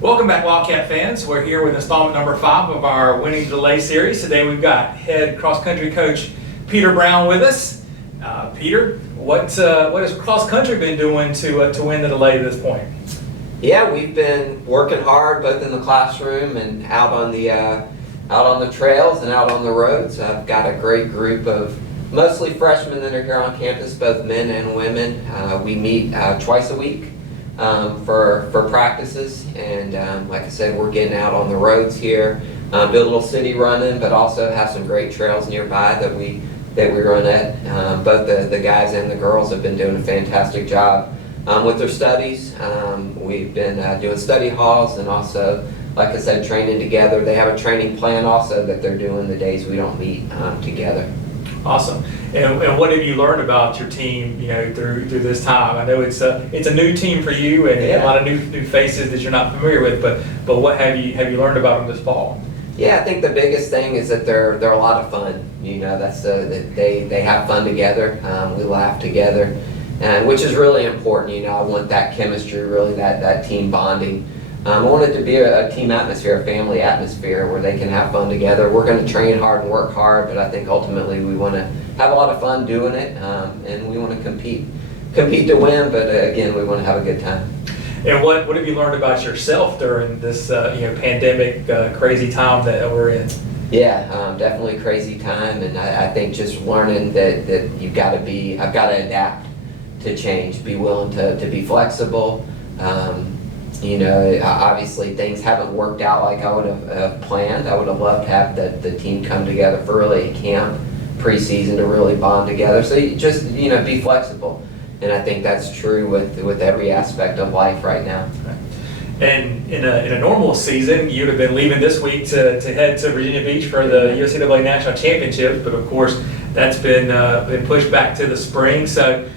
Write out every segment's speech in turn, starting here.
Welcome back, Wildcat fans. We're here with installment number 5 of our Winning DelAY series. Today we've got head cross-country coach Peter Brown with us. Peter, what has cross-country been doing to win the DelAY to this point? Yeah, we've been working hard both in the classroom and out on the trails and out on the roads. I've got a great group of mostly freshmen that are here on campus, both men and women. We meet twice a week for practices, and like I said, we're getting out on the roads here, do a little city running, but also have some great trails nearby that we run at. Both the guys and the girls have been doing a fantastic job with their studies. We've been doing study halls and also, like I said, training together. They have a training plan also that they're doing the days we don't meet together. Awesome. And what have you learned about your team, through this time? I know it's a new team for you and a lot of new faces that you're not familiar with, but what have you learned about them this fall? Yeah, I think the biggest thing is that they're a lot of fun. That's they have fun together. We laugh together, and which is really important. I want that chemistry, really that team bonding. I want it to be a team atmosphere, a family atmosphere where they can have fun together. We're going to train hard and work hard, but I think ultimately we want to have a lot of fun doing it, and we want to compete to win, but again, we want to have a good time. And what have you learned about yourself during this pandemic crazy time that we're in? Yeah, definitely crazy time, and I think just learning that I've got to adapt to change, be willing to be flexible. Obviously things haven't worked out like I would have planned. I would have loved to have the team come together for really a camp, preseason, to really bond together. So you just be flexible, and I think that's true with every aspect of life right now. And in a normal season, you'd have been leaving this week to head to Virginia Beach for the USCAA National Championships, but of course that's been pushed back to the spring. So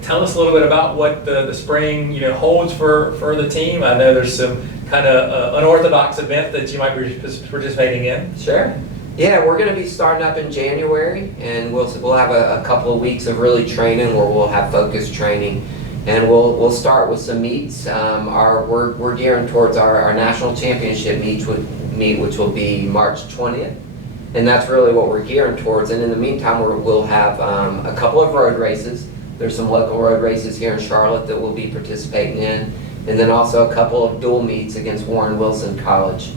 tell us a little bit about what the spring holds for the team. I know there's some kind of unorthodox event that you might be participating in. Sure. Yeah, we're going to be starting up in January, and we'll have a couple of weeks of really training where we'll have focused training, and we'll start with some meets. We're gearing towards our national championship meet, which will be March 20th. And that's really what we're gearing towards. And in the meantime, we'll have a couple of road races. There's some local road races here in Charlotte that we'll be participating in, and then also a couple of dual meets against Warren Wilson College.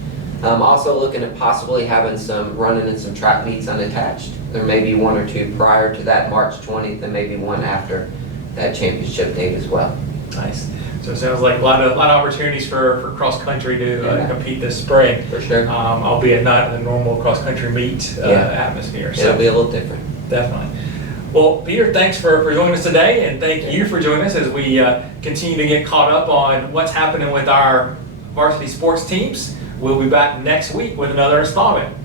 Also looking at possibly having some running and some track meets unattached. There may be one or two prior to that March 20th, and maybe one after that championship date as well. Nice. So it sounds like a lot of opportunities for cross country to compete this spring. For sure. Albeit not in the normal cross country meet atmosphere. So it'll be a little different. Definitely. Well, Peter, thanks for joining us today, and thank you for joining us as we continue to get caught up on what's happening with our varsity sports teams. We'll be back next week with another installment.